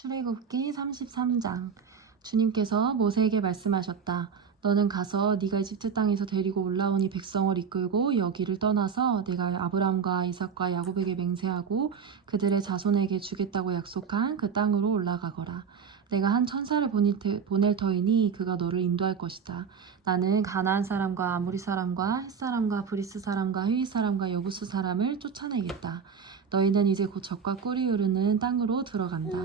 출애굽기 33장. 주님께서 모세에게 말씀하셨다. 너는 가서 네가 이집트 땅에서 데리고 올라온 이 백성을 이끌고 여기를 떠나서 내가 아브람과 이삭과 야곱에게 맹세하고 그들의 자손에게 주겠다고 약속한 그 땅으로 올라가거라. 내가 한 천사를 보낼 터이니 그가 너를 인도할 것이다. 나는 가나안 사람과 아모리 사람과 헷 사람과 브리스 사람과 히윗 사람과 여부스 사람을 쫓아내겠다. 너희는 이제 곧 젖과 꿀이 흐르는 땅으로 들어간다.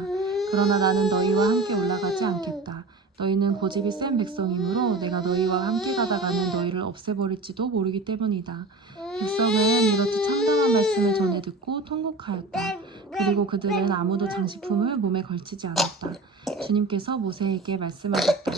그러나 나는 너희와 함께 올라가지 않겠다. 너희는 고집이 센 백성이므로 내가 너희와 함께 가다가는 너희를 없애버릴지도 모르기 때문이다. 백성은 이렇듯 참담한 말씀을 전해 듣고 통곡하였다. 그리고 그들은 아무도 장식품을 몸에 걸치지 않았다. 주님께서 모세에게 말씀하셨다.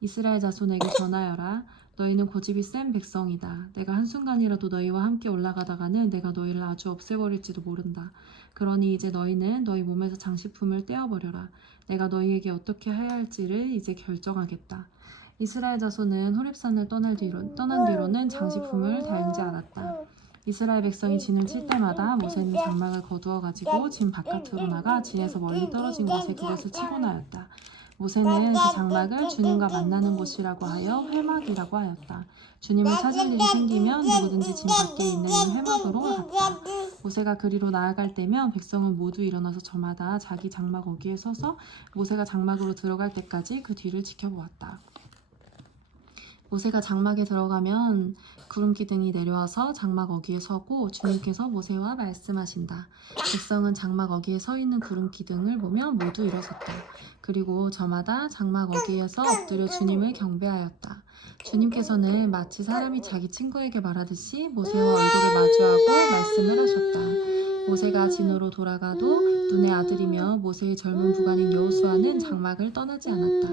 이스라엘 자손에게 전하여라. 너희는 고집이 센 백성이다. 내가 한순간이라도 너희와 함께 올라가다가는 내가 너희를 아주 없애버릴지도 모른다. 그러니 이제 너희는 너희 몸에서 장식품을 떼어버려라. 내가 너희에게 어떻게 해야 할지를 이제 결정하겠다. 이스라엘 자손은 호렙산을 떠난 뒤로는 장식품을 달지 않았다. 이스라엘 백성이 진을 칠 때마다 모세는 장막을 거두어 가지고 진 바깥으로 나가 진에서 멀리 떨어진 곳에 그것을 치곤 하였다. 모세는 그 장막을 주님과 만나는 곳이라고 하여 회막이라고 하였다. 주님을 찾을 일이 생기면 누구든지 진 밖에 있는 이 회막으로 갔다. 모세가 그리로 나아갈 때면 백성은 모두 일어나서 저마다 자기 장막 어귀에 서서 모세가 장막으로 들어갈 때까지 그 뒤를 지켜보았다. 모세가 장막에 들어가면 구름 기둥이 내려와서 장막 어귀에 서고 주님께서 모세와 말씀하신다. 백성은 장막 어귀에 서 있는 구름 기둥을 보며 모두 일어섰다. 그리고 저마다 장막 어귀에서 엎드려 주님을 경배하였다. 주님께서는 마치 사람이 자기 친구에게 말하듯이 모세와 얼굴을 마주하고 말씀을 하셨다. 모세가 진으로 돌아가도 눈의 아들이며 모세의 젊은 부관인 여호수아는 장막을 떠나지 않았다.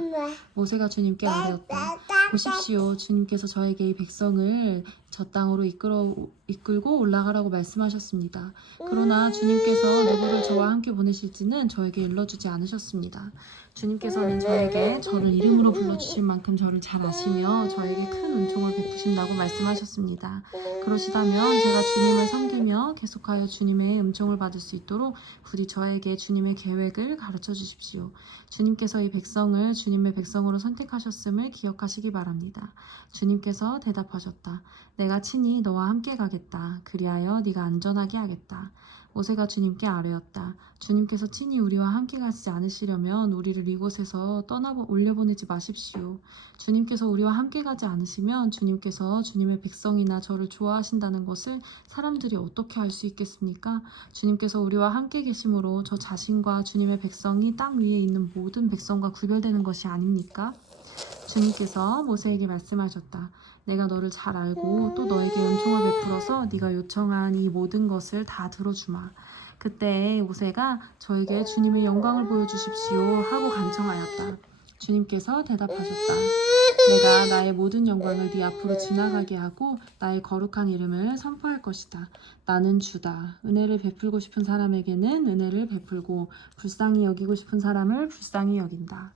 모세가 주님께 아뢰었다. 보십시오. 주님께서 저에게 이 백성을 저 땅으로 이끌고 올라가라고 말씀하셨습니다. 그러나 주님께서 누구를 저와 함께 보내실지는 저에게 일러주지 않으셨습니다. 주님께서는 저에게 저를 이름으로 불러주실 만큼 저를 잘 아시며 저에게 큰 은총을 베푸신다고 말씀하셨습니다. 그러시다면 제가 주님을 섬기며 계속하여 주님의 은총을 받을 수 있도록 부디 저에게 주님의 계획을 가르쳐 주십시오. 주님께서 이 백성을 주님의 백성으로 선택하셨음을 기억하시기 바랍니다. 주님께서 대답하셨다. 내가 친히 너와 함께 가겠다. 그리하여 네가 안전하게 하겠다. 모세가 주님께 아뢰었다. 주님께서 친히 우리와 함께 가시지 않으시려면 우리를 이곳에서 올려보내지 마십시오. 주님께서 우리와 함께 가지 않으시면 주님께서 주님의 백성이나 저를 좋아하신다는 것을 사람들이 어떻게 알 수 있겠습니까? 주님께서 우리와 함께 계심으로 저 자신과 주님의 백성이 땅 위에 있는 모든 백성과 구별되는 것이 아닙니까? 주님께서 모세에게 말씀하셨다. 내가 너를 잘 알고 또 너에게 은총을 베풀어서 네가 요청한 이 모든 것을 다 들어주마. 그때 모세가 저에게 주님의 영광을 보여주십시오 하고 간청하였다. 주님께서 대답하셨다. 내가 나의 모든 영광을 네 앞으로 지나가게 하고 나의 거룩한 이름을 선포할 것이다. 나는 주다. 은혜를 베풀고 싶은 사람에게는 은혜를 베풀고 불쌍히 여기고 싶은 사람을 불쌍히 여긴다.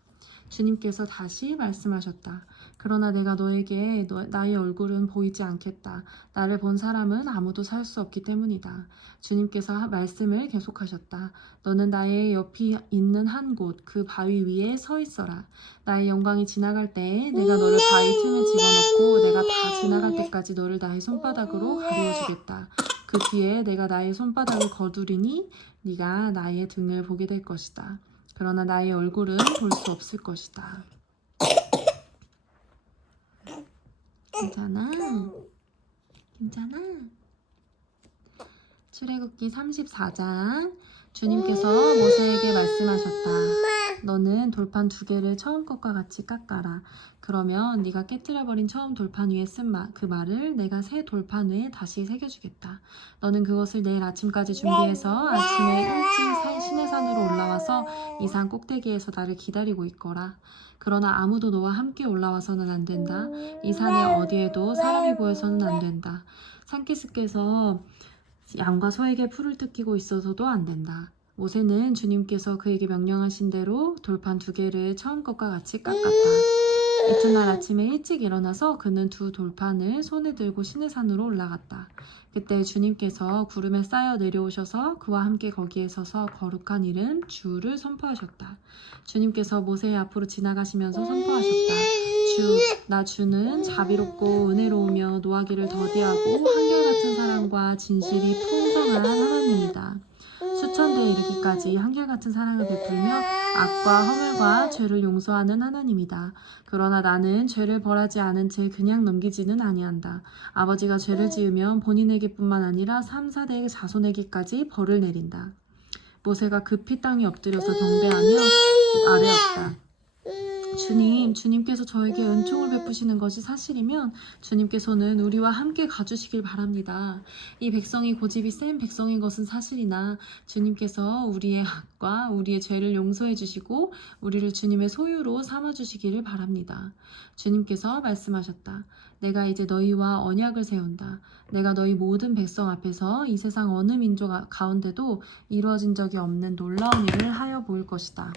주님께서 다시 말씀하셨다. 그러나 내가 너에게 나의 얼굴은 보이지 않겠다. 나를 본 사람은 아무도 살 수 없기 때문이다. 주님께서 말씀을 계속하셨다. 너는 나의 옆이 있는 한 곳, 그 바위 위에 서 있어라. 나의 영광이 지나갈 때에 내가 너를 바위 틈에 집어넣고 내가 다 지나갈 때까지 너를 나의 손바닥으로 가리워주겠다. 그 뒤에 내가 나의 손바닥을 거두리니 네가 나의 등을 보게 될 것이다. 그러나 나의 얼굴은 볼 수 없을 것이다. 괜찮아? 괜찮아? 출애굽기 34장. 주님께서 모세에게 말씀하셨다. 너는 돌판 2개를 처음 것과 같이 깎아라. 그러면 네가 깨뜨려버린 처음 돌판 위에 쓴 그 말을 내가 새 돌판 위에 다시 새겨주겠다. 너는 그것을 내일 아침까지 준비해서 아침에 일찍 시내산으로 올라와서 이 산 꼭대기에서 나를 기다리고 있거라. 그러나 아무도 너와 함께 올라와서는 안 된다. 이 산에 어디에도 사람이 보여서는 안 된다. 산기슭에서 양과 소에게 풀을 뜯기고 있어서도 안 된다. 모세는 주님께서 그에게 명령하신 대로 돌판 2개를 처음 것과 같이 깎았다. 이튿날 아침에 일찍 일어나서 그는 두 돌판을 손에 들고 시내산으로 올라갔다. 그때 주님께서 구름에 쌓여 내려오셔서 그와 함께 거기에 서서 거룩한 이름 주를 선포하셨다. 주님께서 모세의 앞으로 지나가시면서 선포하셨다. 나 주는 자비롭고 은혜로우며 노하기를 더디하고 한결같은 사랑과 진실이 풍성한 하나님이다. 수천 대에 이르기까지 한결같은 사랑을 베풀며 악과 허물과 죄를 용서하는 하나님이다. 그러나 나는 죄를 벌하지 않은 채 그냥 넘기지는 아니한다. 아버지가 죄를 지으면 본인에게뿐만 아니라 3, 4대의 자손에게까지 벌을 내린다. 모세가 급히 땅에 엎드려서 경배하며 아뢰었다. 주님께서 저에게 은총을 베푸시는 것이 사실이면 주님께서는 우리와 함께 가주시길 바랍니다. 이 백성이 고집이 센 백성인 것은 사실이나 주님께서 우리의 악과 우리의 죄를 용서해 주시고 우리를 주님의 소유로 삼아 주시기를 바랍니다. 주님께서 말씀하셨다. 내가 이제 너희와 언약을 세운다. 내가 너희 모든 백성 앞에서 이 세상 어느 민족 가운데도 이루어진 적이 없는 놀라운 일을 하여 보일 것이다.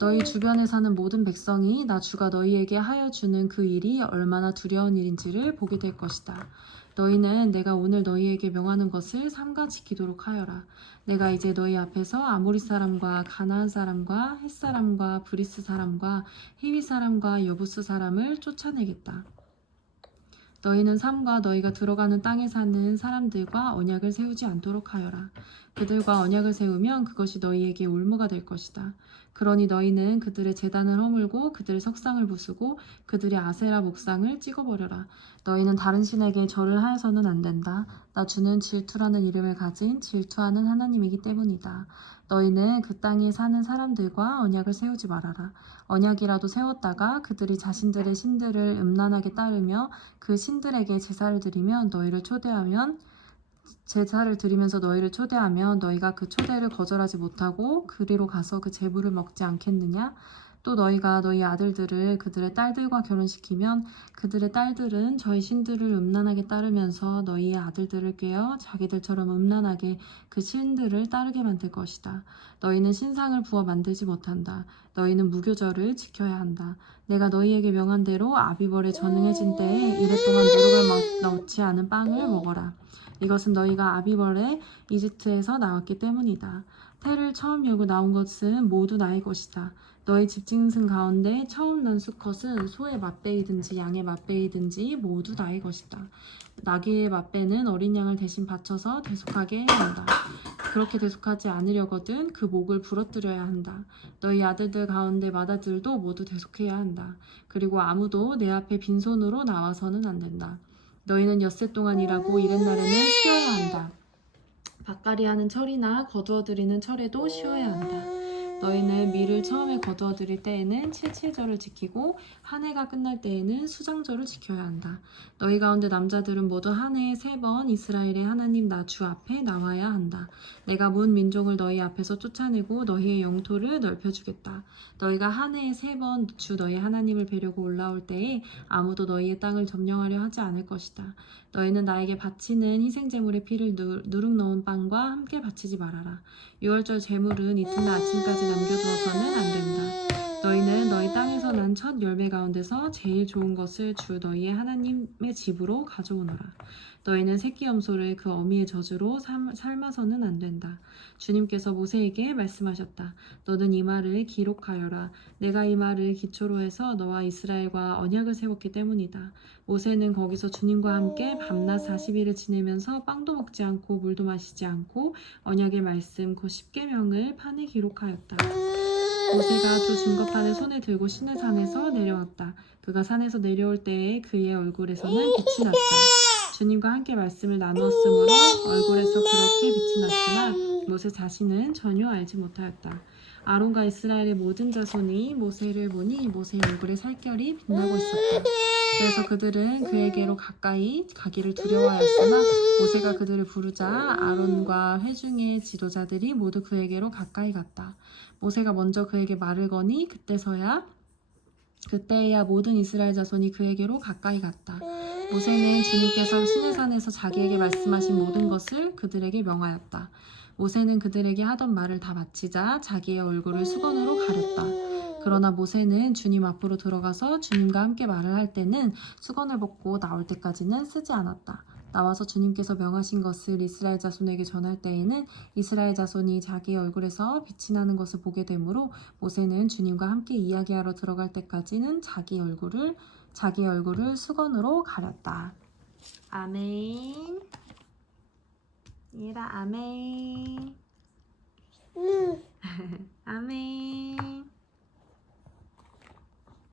너희 주변에 사는 모든 백성이 나 주가 너희에게 하여 주는 그 일이 얼마나 두려운 일인지를 보게 될 것이다. 너희는 내가 오늘 너희에게 명하는 것을 삼가 지키도록 하여라. 내가 이제 너희 앞에서 아모리 사람과 가나안 사람과 헷 사람과 브리스 사람과 히위 사람과 여부스 사람을 쫓아내겠다. 너희는 삶과 너희가 들어가는 땅에 사는 사람들과 언약을 세우지 않도록 하여라. 그들과 언약을 세우면 그것이 너희에게 올무가 될 것이다. 그러니 너희는 그들의 제단을 허물고 그들의 석상을 부수고 그들의 아세라 목상을 찍어버려라. 너희는 다른 신에게 절을 하여서는 안 된다. 나 주는 질투라는 이름을 가진 질투하는 하나님이기 때문이다. 너희는 그 땅에 사는 사람들과 언약을 세우지 말아라. 언약이라도 세웠다가 그들이 자신들의 신들을 음란하게 따르며 그 신들에게 제사를 드리면서 너희를 초대하면 너희가 그 초대를 거절하지 못하고 그리로 가서 그 제물을 먹지 않겠느냐? 또 너희가 너희 아들들을 그들의 딸들과 결혼시키면 그들의 딸들은 저희 신들을 음란하게 따르면서 너희의 아들들을 꾀어 자기들처럼 음란하게 그 신들을 따르게 만들 것이다. 너희는 신상을 부어 만들지 못한다. 너희는 무교절을 지켜야 한다. 내가 너희에게 명한 대로 아비벌에 전응해진 때에 이랫동안 누룩을 넣지 않은 빵을 먹어라. 이것은 너희가 아비벌에 이집트에서 나왔기 때문이다. 태를 처음 열고 나온 것은 모두 나의 것이다. 너희 집짐승 가운데 처음 난 수컷은 소의 맏배이든지 양의 맏배이든지 모두 나의 것이다. 나귀의 맏배는 어린 양을 대신 바쳐서 대속하게 해야 한다. 그렇게 대속하지 않으려거든 그 목을 부러뜨려야 한다. 너희 아들들 가운데 맏아들도 모두 대속해야 한다. 그리고 아무도 내 앞에 빈손으로 나와서는 안 된다. 너희는 엿새 동안 일하고 이른 날에는 쉬어야 한다. 밭갈이하는 철이나 거두어들이는 철에도 쉬어야 한다. 너희는 밀을 처음에 거두어들일 때에는 칠칠절을 지키고 한 해가 끝날 때에는 수장절을 지켜야 한다. 너희 가운데 남자들은 모두 한 해에 3번 이스라엘의 하나님 나 주 앞에 나와야 한다. 내가 문 민족을 너희 앞에서 쫓아내고 너희의 영토를 넓혀주겠다. 너희가 한 해에 3번 주 너희 하나님을 뵈려고 올라올 때에 아무도 너희의 땅을 점령하려 하지 않을 것이다. 너희는 나에게 바치는 희생제물의 피를 누룩 넣은 빵과 함께 바치지 말아라. 6월절 제물은 이튿날 아침까지 남겨두어서는 안 된다. 너희는 너희 땅에서 난 첫 열매 가운데서 제일 좋은 것을 주 너희의 하나님의 집으로 가져오너라. 너희는 새끼 염소를 그 어미의 젖으로 삶아서는 안 된다. 주님께서 모세에게 말씀하셨다. 너는 이 말을 기록하여라. 내가 이 말을 기초로 해서 너와 이스라엘과 언약을 세웠기 때문이다. 모세는 거기서 주님과 함께 밤낮 40일을 지내면서 빵도 먹지 않고 물도 마시지 않고 언약의 말씀 곧 10계명을 판에 기록하였다. 모세가 두 증거판을 손에 들고 시내산에서 내려왔다. 그가 산에서 내려올 때에 그의 얼굴에서는 빛이 났다. 주님과 함께 말씀을 나누었으므로 얼굴에서 그렇게 빛이 났으나 모세 자신은 전혀 알지 못하였다. 아론과 이스라엘의 모든 자손이 모세를 보니 모세의 얼굴에 살결이 빛나고 있었다. 그래서 그들은 그에게로 가까이 가기를 두려워하였으나 모세가 그들을 부르자 아론과 회중의 지도자들이 모두 그에게로 가까이 갔다. 모세가 먼저 그에게 말을 거니 그때야 모든 이스라엘 자손이 그에게로 가까이 갔다. 모세는 주님께서 시내산에서 자기에게 말씀하신 모든 것을 그들에게 명하였다. 모세는 그들에게 하던 말을 다 마치자 자기의 얼굴을 수건으로 가렸다. 그러나 모세는 주님 앞으로 들어가서 주님과 함께 말을 할 때는 수건을 벗고 나올 때까지는 쓰지 않았다. 나와서 주님께서 명하신 것을 이스라엘 자손에게 전할 때에는 이스라엘 자손이 자기 얼굴에서 빛이 나는 것을 보게 되므로 모세는 주님과 함께 이야기하러 들어갈 때까지는 자기 얼굴을 수건으로 가렸다. 아멘. 얘라 아멘.